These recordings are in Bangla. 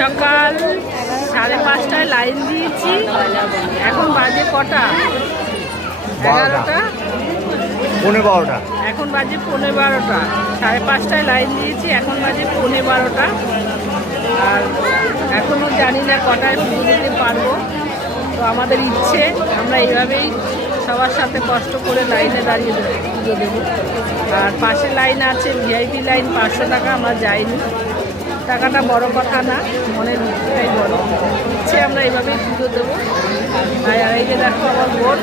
সকাল 5:30টায় লাইন দিয়েছি, এখন বাজে কটা? 11টা, পৌনে 12টা। এখন বাজে 12:15। 5:30টায় লাইন দিয়েছি, এখন বাজে 12:15। আর এখনও জানি না কটায় পুজো দিতে পারবো। তো আমাদের ইচ্ছে আমরা এইভাবেই সবার সাথে কষ্ট করে লাইনে দাঁড়িয়ে পুজো দেবো। আর পাশে লাইন আছে, ভিআইপি লাইন, 500 টাকা, আমরা যাইনি। টাকাটা বড় কথা না, মনের ইচ্ছেটাই বড়। ইচ্ছে আমরা এইভাবেই পুজো দেবো। আর এই যে দেখো আমার বোন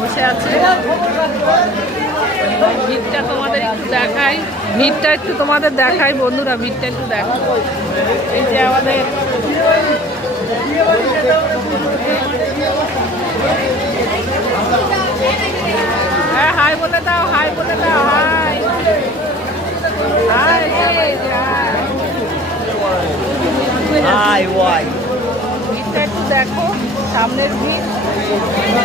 বসে আছে। ভিড়টা তোমাদের একটু দেখাই, ভিড়টা একটু তোমাদের দেখাই বন্ধুরা, ভিড়টা একটু দেখো। এই যে আমাদের হ্যাঁ, হাই বলে দাও, হাই বলে দাও, হাই হাই। ভিড়টা একটু দেখো, সামনের ভিড়।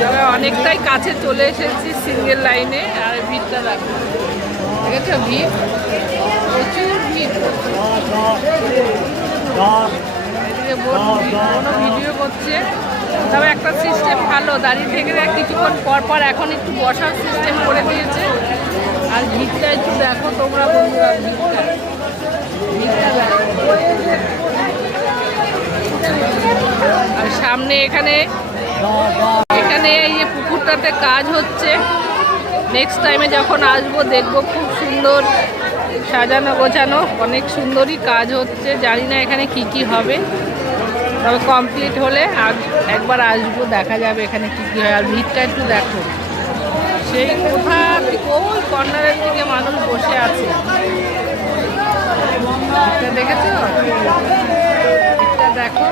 তবে অনেকটাই কাছে চলে এসেছি সিঙ্গেল লাইনে। আর ভিড়টা দেখো, দেখেছো ভিড়, প্রচুর ভিড়। এদিকে কোনো ভিডিও করছে। তবে একটা সিস্টেম ভালো, দাঁড়িয়ে থেকে কিছুক্ষণ পর পর এখন একটু বসার সিস্টেম করে দিয়েছে। আর ভিড়টা একটু দেখো তোমরা বন্ধুরা, ভিড়টা দেখো। আর সামনে এখানে এই যে পুকুরটাতে কাজ হচ্ছে। নেক্সট টাইমে যখন আসবো দেখবো, খুব সুন্দর সাজানো গোছানো, অনেক সুন্দরই কাজ হচ্ছে। জানি না এখানে কি কি হবে, তবে কমপ্লিট হলে একবার আসবো, দেখা যাবে এখানে কি কি হয়। আর ভিড়টা একটু দেখো, সেই কোথা থেকে ওই কর্নারের দিকে মানুষ বসে আছে, দেখেছো? এটা দেখো,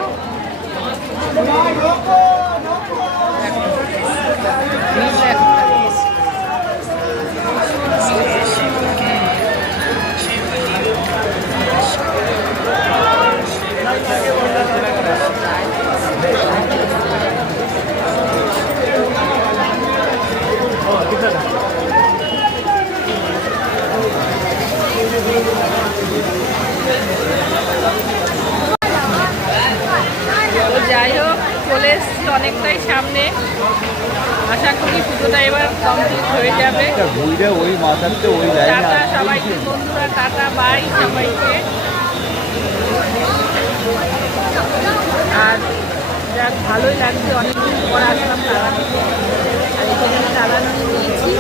যাই হোক চলে এসছি অনেকটাই সামনে। আশা করি পুজোটা এবার কমপ্লিট হয়ে যাবে। টাটা সবাইকে বন্ধুরা, টাটা বাই সবাইকে। আর যাক ভালোই লাগছে, অনেকদিন পর আসলাম টালাতে। আর এখানে টালা নিয়েছি।